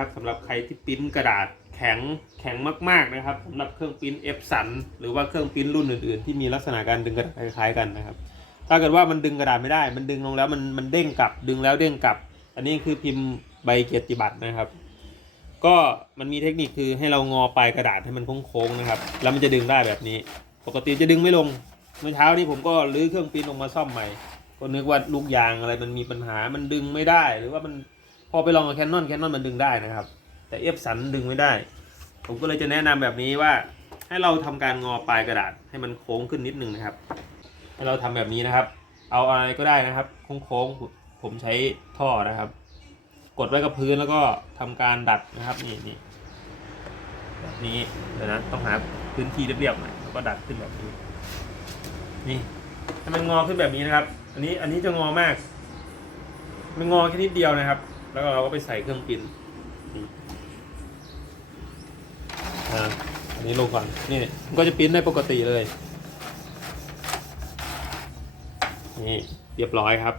ครับสำหรับใครที่ปิ้นกระดาษแข็งแข็งมาก ๆนะครับสำหรับเครื่องปิ้นเอฟสันหรือว่าเครื่องปิ้นรุ่นอื่น ๆ ที่มีลักษณะการดึงกระดาษคล้ายๆกันนะครับ ถ้าเกิดว่ามันดึงกระดาษไม่ได้ มันดึงลงแล้วมันมันเด้งกลับ ดึงแล้วเด้งกลับ อันนี้คือพิมพ์ใบเกียรติบัตรนะครับ ก็มันมีเทคนิคคือให้เรางอปลายกระดาษให้มันโค้งๆนะครับ แล้วมันจะดึงได้แบบนี้ ปกติจะดึงไม่ลงเมื่อเช้านี้ผมก็รื้อเครื่องปิ้นออกมาซ่อมใหม่ ก็นึกว่าลูกยางอะไรมันมีปัญหามันดึงไม่ได้หรือว่ามัน อไปลองกับแคนนอนแคนนอนมันดึงได้นะครับ แต่เอฟสันดึงไม่ได้ ผมก็เลยจะแนะนำแบบนี้ว่า ให้เราทำการงอปลายกระดาษให้มันโค้งขึ้นนิดนึงนะครับ ให้เราทำแบบนี้นะครับ เอาอะไรก็ได้นะครับ โค้งๆผมใช้ท่อนะครับ กดไว้กับพื้นแล้วก็ทำการดัดนะครับนี่นี่แบบนี้เดี๋ยวนะต้องหาพื้นที่เรียบๆหน่อยแล้วก็ดัดขึ้นแบบนี้นี่ให้มันงอขึ้นแบบนี้นะครับ อันนี้อันนี้จะงอมาก มันงอแค่นิดเดียวนะครับ แล้วก็เราก็ไปใส่เครื่องปิ้นอ่าอันนี้ลงก่อนนี่มันก็จะปิ้นได้ปกติเลย นี่เรียบร้อยครับ